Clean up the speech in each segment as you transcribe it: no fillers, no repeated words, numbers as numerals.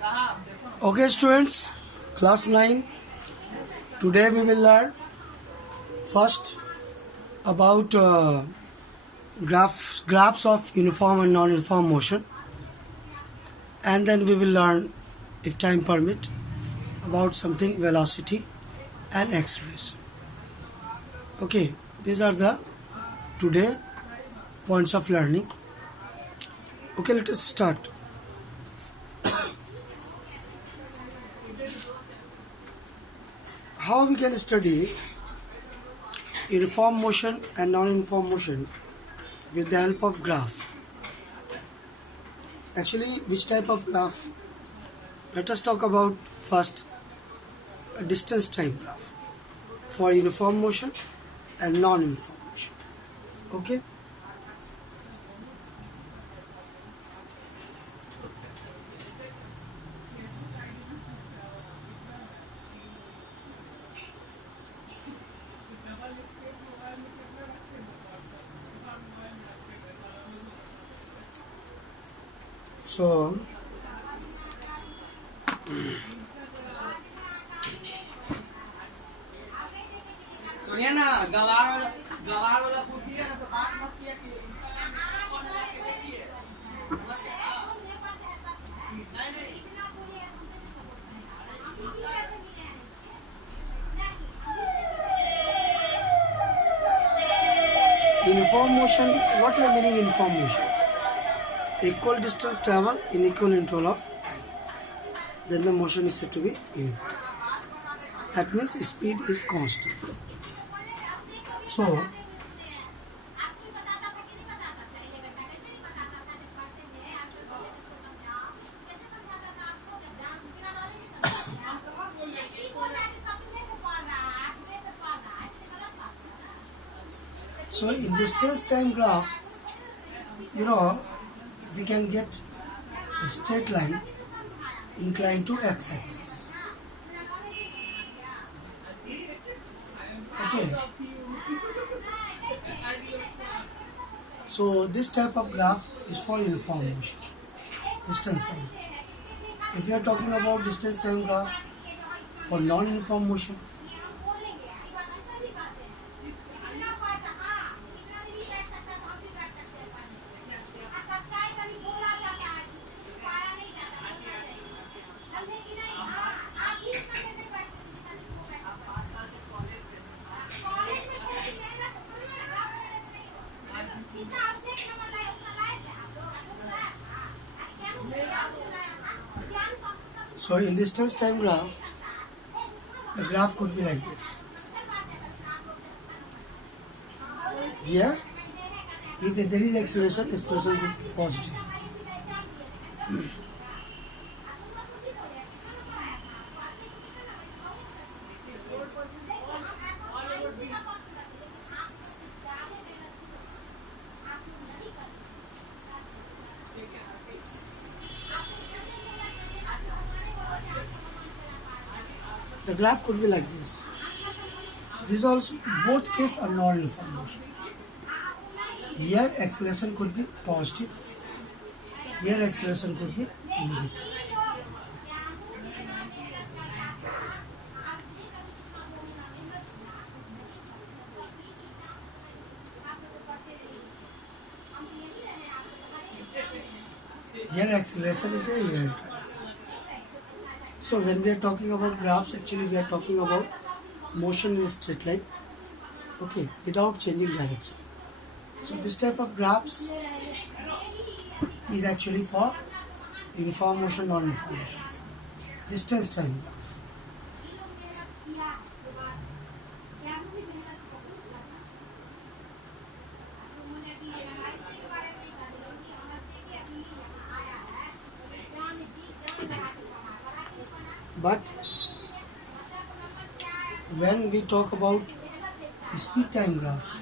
Okay, students, class 9. Today we will learn first about graphs of uniform and non-uniform motion, and then we will learn, if time permit, about something velocity and acceleration. Okay, these are the today points of learning. Okay, let us start. How we can study uniform motion and non-uniform motion with the help of graph. Actually, which type of graph? Let us talk about first a distance time graph for uniform motion and non-uniform motion. Okay. So सुनिए ना गवार वाला पूछिए ना तो बात मत किया कि uniform motion, what is the meaning uniform motion? Equal distance travel in equal interval of time. Then the motion is said to be uniform. That means speed is constant. So in distance time graph, we can get a straight line inclined to x-axis. Okay. So this type of graph is for uniform motion, distance time. If you are talking about distance time graph for non-uniform motion, so in distance time graph, the graph could be like this. Here, if there is acceleration would be positive. The graph could be like this. These also, both cases are non-uniform motion. Here acceleration could be positive. Here acceleration could be negative. Here acceleration is there, here. So when we are talking about graphs, actually we are talking about motion in a straight line, okay, without changing direction. So this type of graphs is actually for uniform motion, non-uniform motion, distance time graph. But when we talk about speed time graph,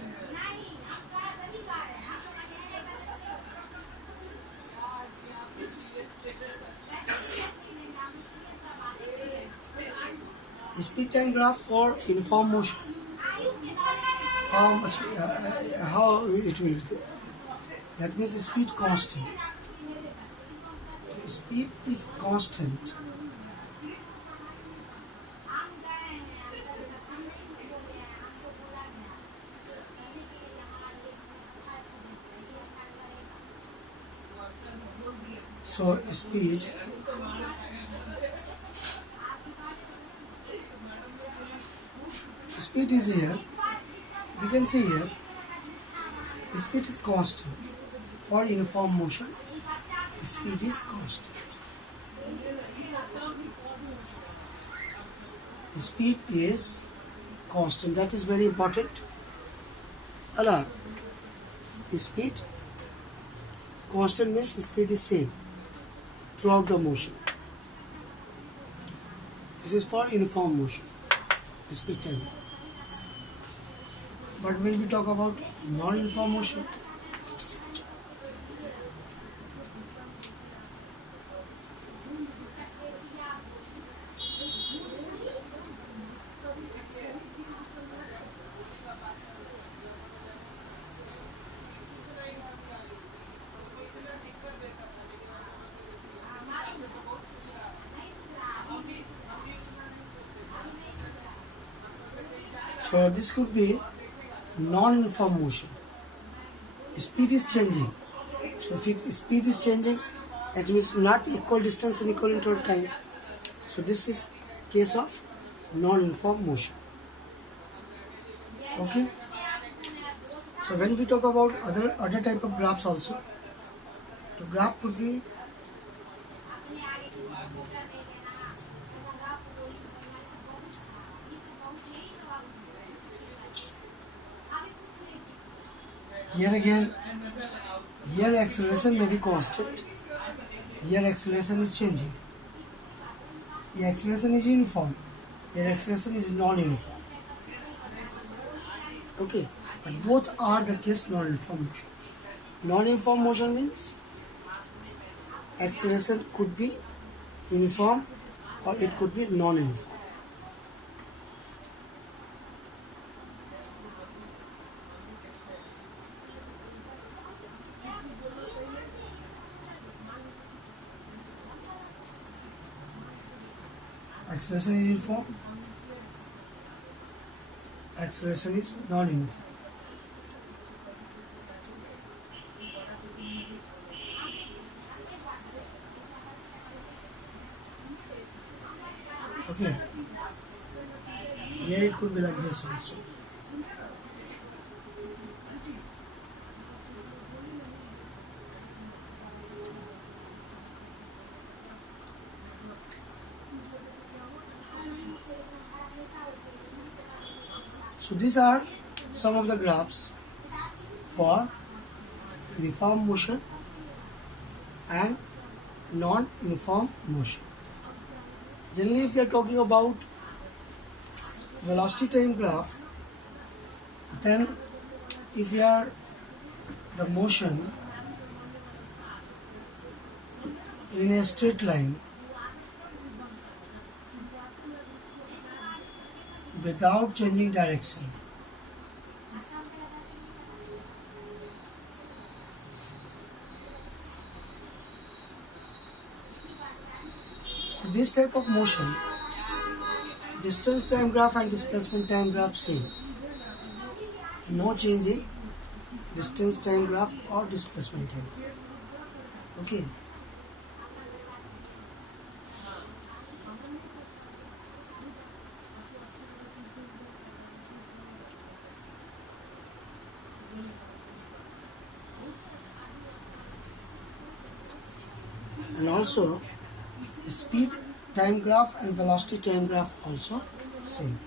speed time graph for uniform motion, how it will be. That means speed constant. speed is constant. So speed is here. We can see here speed is constant. For uniform motion, speed is constant. Speed is constant. That is very important. Allah, speed constant means speed is same throughout the motion. This is for uniform motion, speed time. But when we talk about non-uniform motion, so this could be non-uniform motion. Speed is changing. So if speed is changing, it means not equal distance and equal interval time. So this is case of non-uniform motion. Okay. So when we talk about other type of graphs also, the graph could be here again. Here acceleration may be constant. Here acceleration is changing. Here acceleration is uniform. Here acceleration is non-uniform. Okay, but both are the case non-uniform motion. Non-uniform motion means acceleration could be uniform or it could be non-uniform. Acceleration is uniform, acceleration is non-uniform. Okay, here it could be like this also. So these are some of the graphs for uniform motion and non-uniform motion. Generally, if you are talking about velocity time graph, then if you are the motion in a straight line without changing direction, this type of motion, distance time graph and displacement time graph same. No change in distance time graph or displacement time. Okay. And also speed time graph and velocity time graph also same.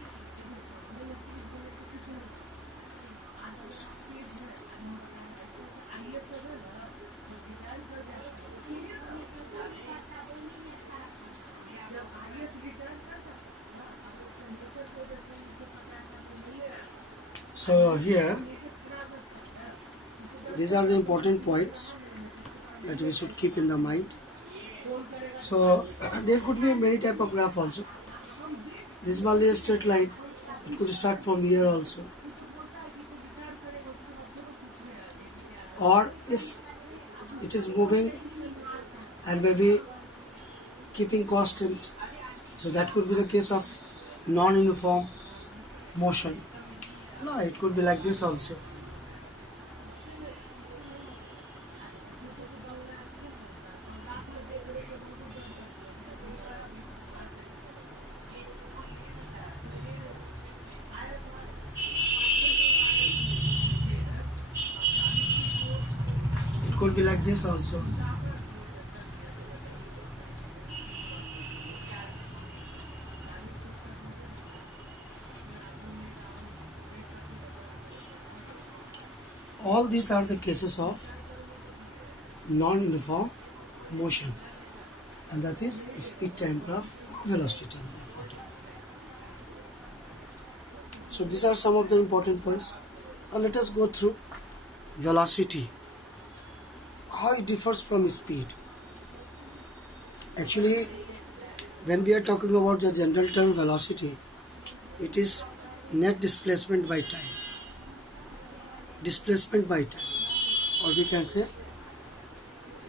So here these are the important points that we should keep in the mind. So there could be many type of graph also. This is only a straight line. It could start from here also. Or if it is moving and maybe keeping constant. So that could be the case of non-uniform motion. No, it could be like this also. It could be like this also. All these are the cases of non-uniform motion, and that is speed time graph, velocity time graph. So these are some of the important points. Now let us go through velocity, how it differs from speed. Actually, when we are talking about the general term velocity, it is net displacement by time. Displacement by time, or we can say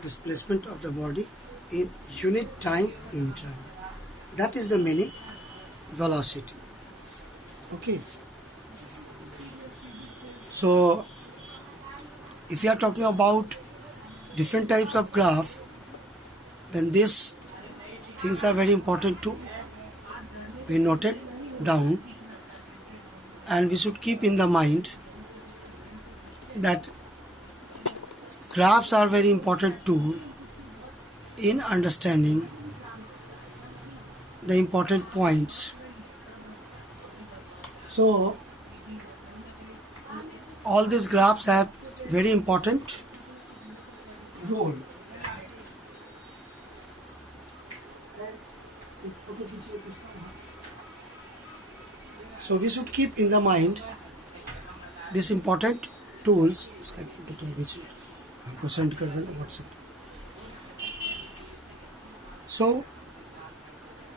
displacement of the body in unit time interval. That is the meaning velocity. Okay. So if you are talking about different types of graph, then these things are very important to be noted down, and we should keep in the mind that graphs are very important tool in understanding the important points. So all these graphs have very important role. So we should keep in the mind these important tools. इसका photo तुम भेज आपको send कर देना WhatsApp. So,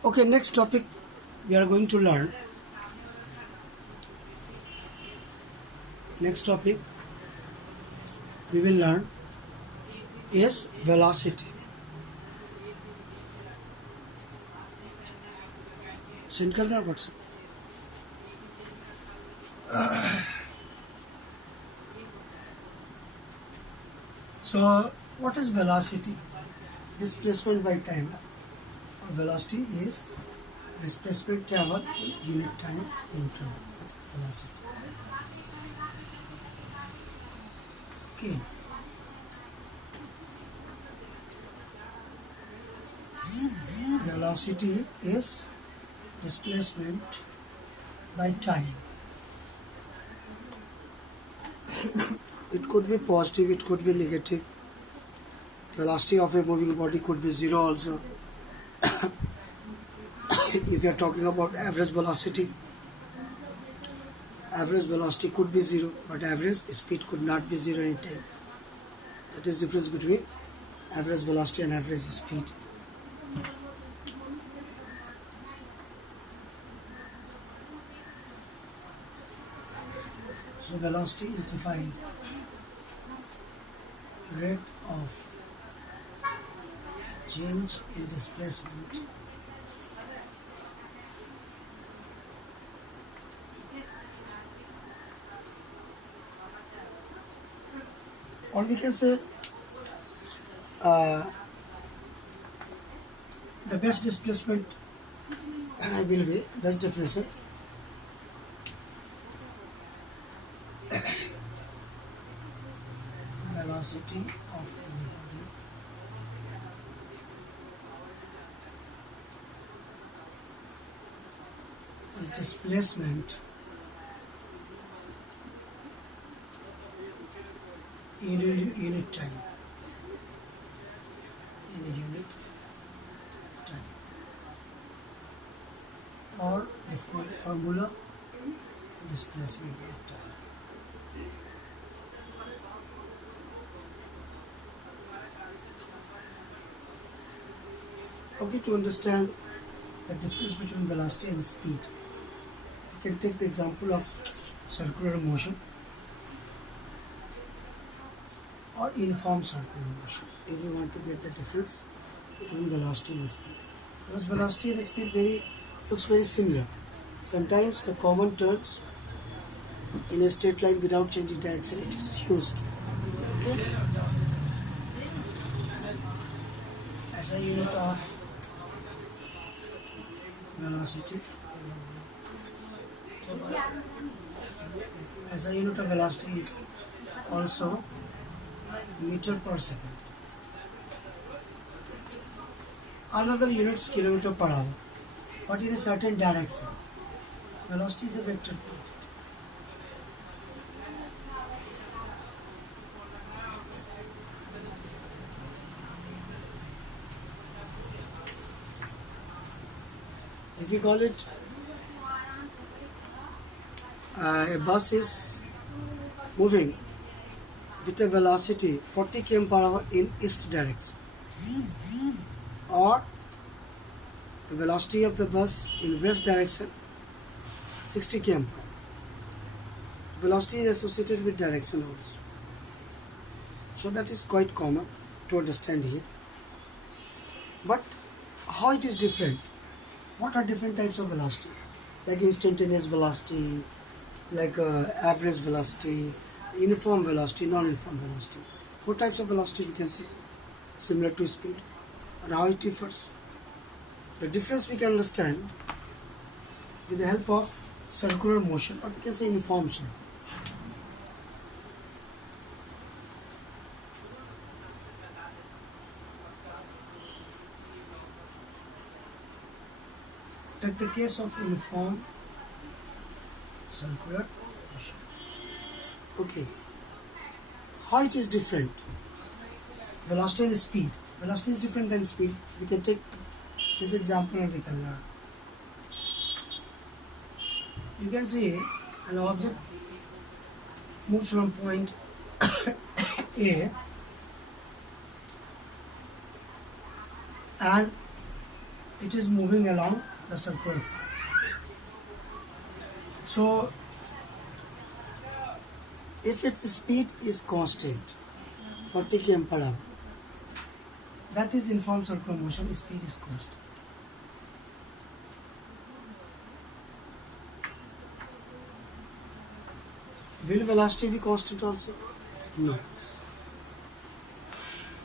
okay, next topic we are going to learn. Next topic we will learn is velocity. Send कर देना WhatsApp. So, what is velocity? Displacement by time. Velocity is displacement traveled in unit time interval. That's velocity. Okay. Velocity is displacement by time. It could be positive, it could be negative. Velocity of a moving body could be zero also. If you are talking about average velocity could be zero, but average speed could not be zero in time. That is the difference between average velocity and average speed. So velocity is defined rate of change in displacement or we can say the best displacement will be best definition velocity of any body is displacement in unit time. In a unit time. Or the formula displacement of time. Okay, to understand the difference between velocity and speed, you can take the example of circular motion or uniform circular motion if you want to get the difference between velocity and speed. Because velocity and speed looks very similar. Sometimes the common terms in a straight line without changing direction it is used. Okay? As a unit of velocity, as a unit of velocity is also meter per second. Another unit is kilometer per hour, but in a certain direction. Velocity is a vector quantity. If we call it a bus is moving with a velocity 40 km per hour in east direction, or the velocity of the bus in west direction 60 km per hour. Velocity is associated with direction also. So that is quite common to understand here. But how it is different? What are different types of velocity? Like instantaneous velocity, like average velocity, uniform velocity, non-uniform velocity. 4 types of velocity we can see, similar to speed. And how it differs? The difference we can understand with the help of circular motion, or we can say uniform motion. Take the case of uniform circular motion. Okay. How it is different? Velocity and speed. Velocity is different than speed. We can take this example and we can learn. You can see an object moves from point A and it is moving along the circular path. So, if its speed is constant, 40 km per hour, that is uniform circular motion, speed is constant. Will velocity be constant also? No.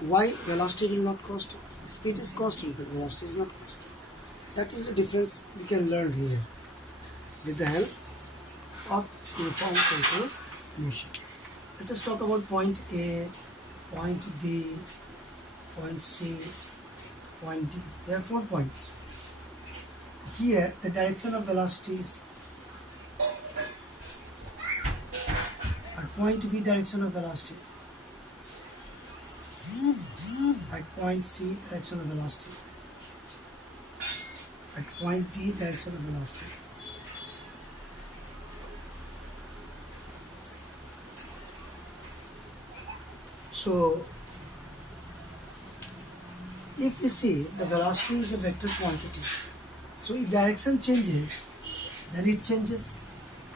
Why velocity will not constant? Speed is constant, but velocity is not constant. That is the difference we can learn here with the help of uniform circular motion. Let us talk about point A, point B, point C, point D. There are 4 points. Here, the direction of velocity is at point B, direction of velocity. At point C, direction of velocity. At point D, direction of velocity. So, if we see the velocity is a vector quantity, so if direction changes, then it changes,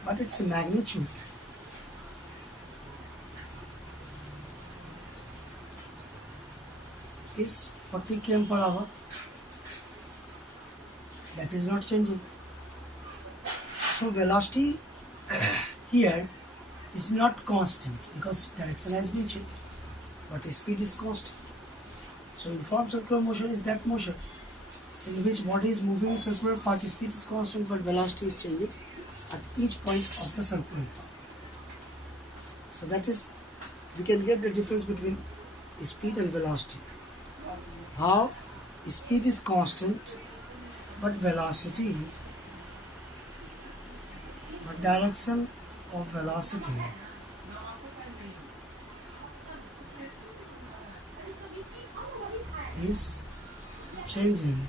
but its magnitude is 40 km per hour. That is not changing. So velocity here is not constant because direction has been changed, but speed is constant. So uniform circular motion is that motion in which body is moving in circular path, speed is constant but velocity is changing at each point of the circular path. So that is, we can get the difference between speed and velocity. How speed is constant but velocity, but direction of velocity is changing,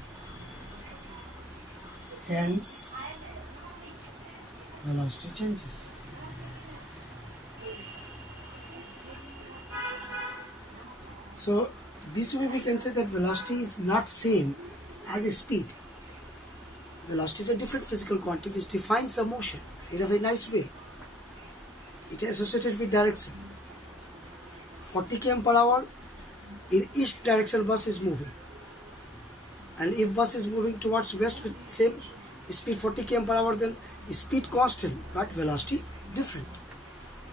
hence velocity changes. So this way we can say that velocity is not same as speed. Velocity is a different physical quantity which defines the motion in a very nice way. It is associated with direction. 40 km per hour in east direction bus is moving. And if bus is moving towards west with same speed 40 km per hour, then speed constant but velocity different.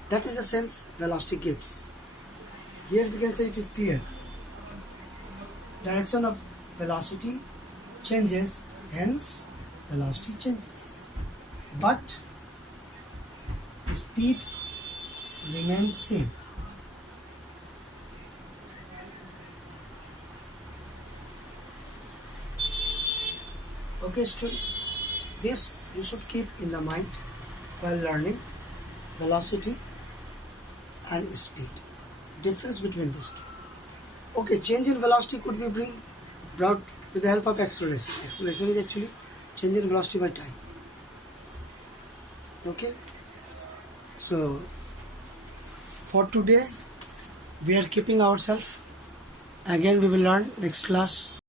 That is the sense velocity gives. Here we can say it is clear. Direction of velocity changes, hence velocity changes. But speed remains same. Okay students, this you should keep in the mind while learning velocity and speed. Difference between these two. Okay, change in velocity could be brought with the help of acceleration. Acceleration is actually change in velocity by time. Okay, so for today we are keeping ourselves. Again we will learn next class.